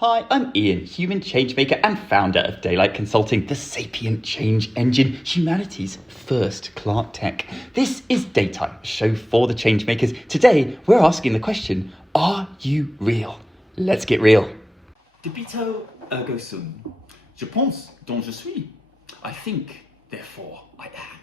Hi, I'm Ian, human changemaker and founder of Deilight Consulting, the sapient change engine, humanity's first Clarketech. This is Daytime, a show for the changemakers. Today, we're asking the question, are you real? Let's get real. Debito ergo sum. Je pense, donc je suis. I think, therefore I am.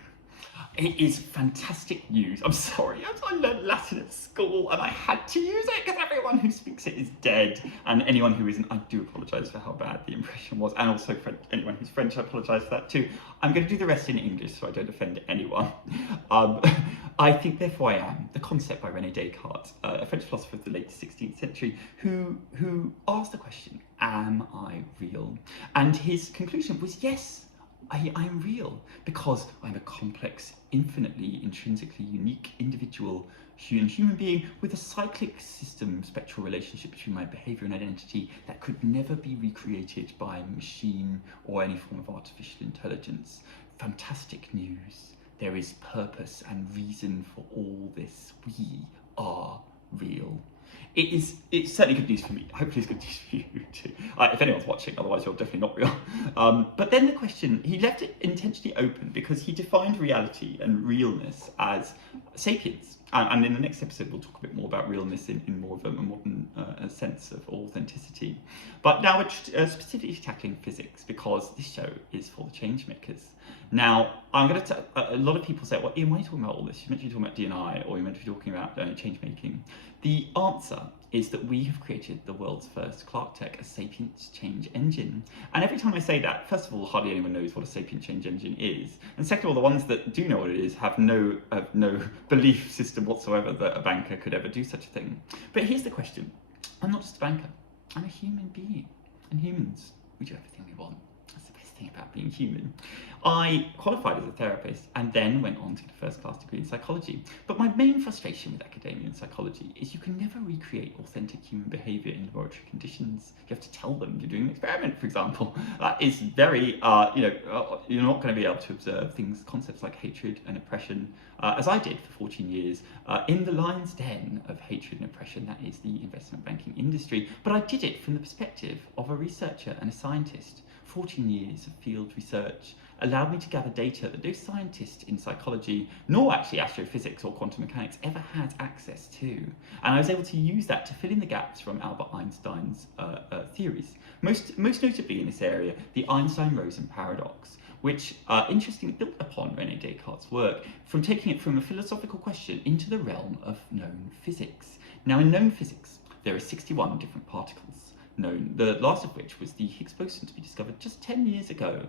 It is fantastic news. I'm sorry, I learned Latin at school and I had to use it because everyone who speaks it is dead. And anyone who isn't, I do apologise for how bad the impression was. And also for anyone who's French, I apologise for that too. I'm going to do the rest in English so I don't offend anyone. I think, therefore I am, the concept by René Descartes, a French philosopher of the late 16th century, who asked the question, am I real? And his conclusion was yes. I am real because I'm a complex, infinitely, intrinsically unique individual human being with a cyclic system spectral relationship between my behaviour and identity that could never be recreated by machine or any form of artificial intelligence. Fantastic news. There is purpose and reason for all this. We are real. It's certainly good news for me. Hopefully it's good news for you too. If anyone's watching, otherwise you're definitely not real. But then the question, he left it intentionally open because he defined reality and realness as sapience. And in the next episode, we'll talk a bit more about realness in more of a modern sense of authenticity. But now we're specifically tackling physics because this show is for the changemakers. Now, I'm going to a lot of people say, well, Ian, why are you talking about all this? You meant to be talking about D&I or you meant to be talking about change making. The answer is that we have created the world's first Clarketech, a sapient change engine. And every time I say that, first of all, hardly anyone knows what a sapient change engine is. And second of all, the ones that do know what it is have no belief system whatsoever that a banker could ever do such a thing. But here's the question. I'm not just a banker. I'm a human being. And humans, we do everything we want. That's the best thing about being human. I qualified as a therapist and then went on to get a first-class degree in psychology. But my main frustration with academia and psychology is you can never recreate authentic human behaviour in laboratory conditions. You have to tell them you're doing an experiment, for example. That is very, you're not going to be able to observe concepts like hatred and oppression, as I did for 14 years, in the lion's den of hatred and oppression, that is the investment banking industry. But I did it from the perspective of a researcher and a scientist. 14 years of field research allowed me to gather data that no scientist in psychology, nor actually astrophysics or quantum mechanics, ever had access to. And I was able to use that to fill in the gaps from Albert Einstein's theories. Most notably in this area, the Einstein-Rosen paradox, which interestingly built upon René Descartes' work, from taking it from a philosophical question into the realm of known physics. Now, in known physics, there are 61 different particles known, the last of which was the Higgs boson to be discovered just 10 years ago.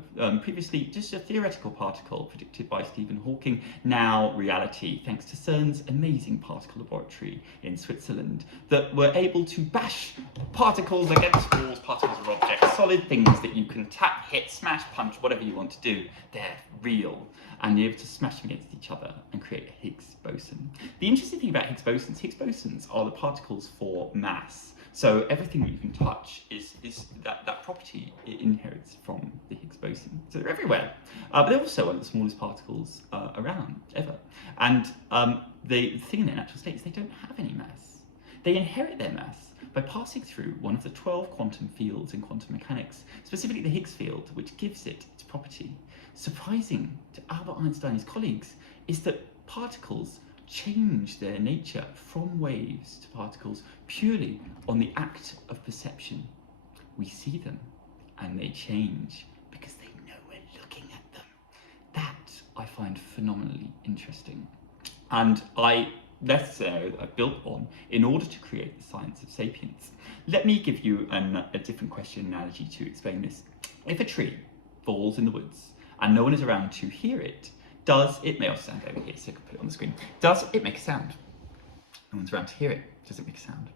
Previously just a theoretical particle predicted by Stephen Hawking, now reality thanks to CERN's amazing particle laboratory in Switzerland that were able to bash particles against walls. Particles are objects, solid things that you can tap, hit, smash, punch, whatever you want to do. They're real, and you're able to smash them against each other and create a Higgs boson. The interesting thing about Higgs bosons are the particles for mass. So everything that you can touch is that property it inherits from the Higgs boson. So they're everywhere. But they're also one of the smallest particles around, ever. And the thing in their natural state is they don't have any mass. They inherit their mass by passing through one of the 12 quantum fields in quantum mechanics, specifically the Higgs field, which gives it its property. Surprising to Albert Einstein and his colleagues is that particles change their nature from waves to particles purely on the act of perception. We see them and they change because they know we're looking at them. That I find phenomenally interesting. And that's an area that I built on in order to create the science of sapience. Let me give you a different question analogy to explain this. If a tree falls in the woods and no one is around to hear it, does it make a sound over here, so I can put it on the screen. Does it make a sound? No one's around to hear it. Does it make a sound?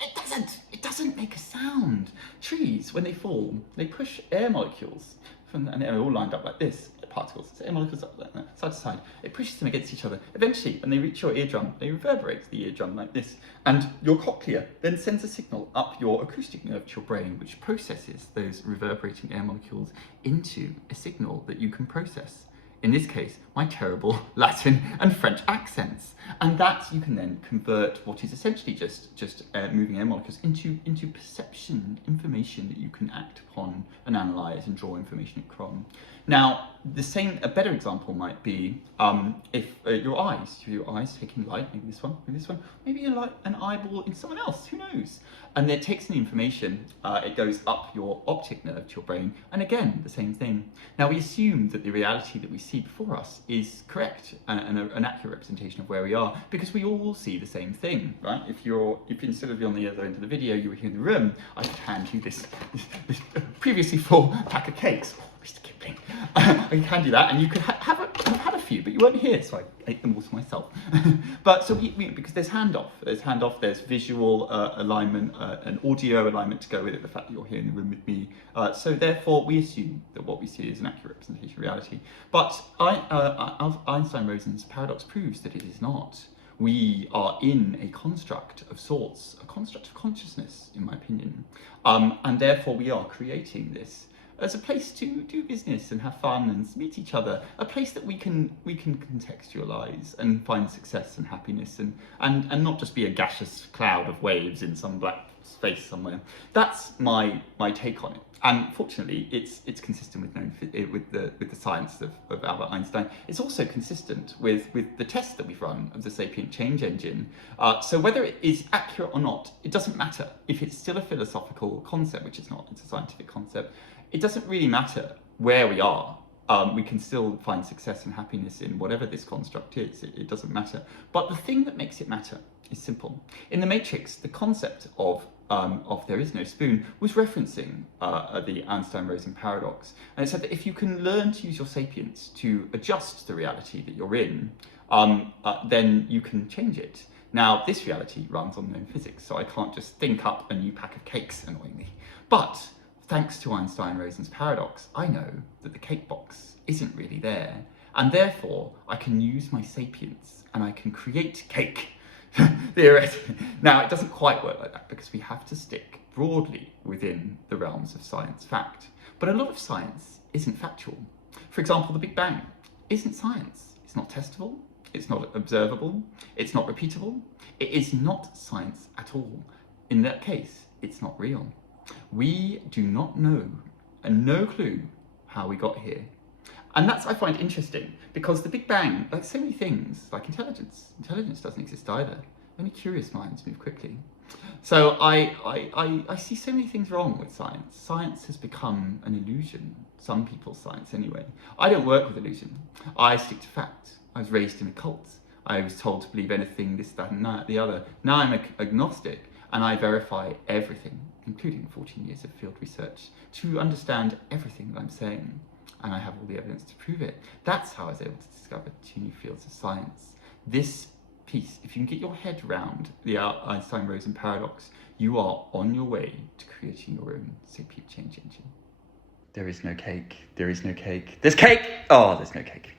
It doesn't. It doesn't make a sound. Trees, when they fall, they push air molecules and they're all lined up like this, particles. So air molecules up like that, side to side. It pushes them against each other. Eventually, when they reach your eardrum, they reverberate the eardrum like this. And your cochlea then sends a signal up your acoustic nerve to your brain, which processes those reverberating air molecules into a signal that you can process in this case, my terrible Latin and French accents. And that you can then convert what is essentially just moving air molecules into perception, information that you can act upon and analyze and draw information from. Now, a better example might be if your eyes taking light, maybe this one, maybe an eyeball in someone else, who knows? And it takes in the information, it goes up your optic nerve to your brain, and again, the same thing. Now, we assume that the reality that we see before us is correct and an accurate representation of where we are, because we all see the same thing, right? If instead of you on the other end of the video, you were here in the room, I could hand you this previously full pack of cakes. Mr. Kipling. I can hand you that, and you could have had a few, but you weren't here, so I ate them all to myself. But so because there's handoff, there's visual alignment, an audio alignment to go with it, the fact that you're here in the room with me. So therefore, we assume that what we see is an accurate representation of reality. But Einstein-Rosen's paradox proves that it is not. We are in a construct of sorts, a construct of consciousness, in my opinion, and therefore we are creating this as a place to do business and have fun and meet each other, a place that we can contextualize and find success and happiness and not just be a gaseous cloud of waves in some black space somewhere. That's my take on it. And fortunately, it's consistent with the science of Albert Einstein. It's also consistent with the tests that we've run of the Sapient Change Engine. So whether it is accurate or not, it doesn't matter. If it's still a philosophical concept, which it's not, it's a scientific concept, it doesn't really matter where we are. We can still find success and happiness in whatever this construct is. It doesn't matter. But the thing that makes it matter is simple. In the Matrix, the concept of there is no spoon was referencing the Einstein-Rosen paradox. And it said that if you can learn to use your sapience to adjust the reality that you're in, then you can change it. Now, this reality runs on known physics, so I can't just think up a new pack of cakes annoyingly. But thanks to Einstein-Rosen's paradox, I know that the cake box isn't really there, and therefore I can use my sapience and I can create cake, theoretically. Now, it doesn't quite work like that because we have to stick broadly within the realms of science fact. But a lot of science isn't factual. For example, the Big Bang isn't science. It's not testable, it's not observable, it's not repeatable. It is not science at all. In that case, it's not real. We do not know, and no clue, how we got here. And that's, I find, interesting, because the Big Bang, like so many things, like intelligence doesn't exist either. Only curious minds move quickly. So I see so many things wrong with science. Science has become an illusion, some people's science anyway. I don't work with illusion. I stick to fact. I was raised in a cult. I was told to believe anything, this, that, and the other. Now I'm agnostic, and I verify everything, including 14 years of field research, to understand everything that I'm saying. And I have all the evidence to prove it. That's how I was able to discover 2 new fields of science. This piece, if you can get your head around the Einstein-Rosen paradox, you are on your way to creating your own sapient change engine. There is no cake. There is no cake. There's cake! Oh, there's no cake.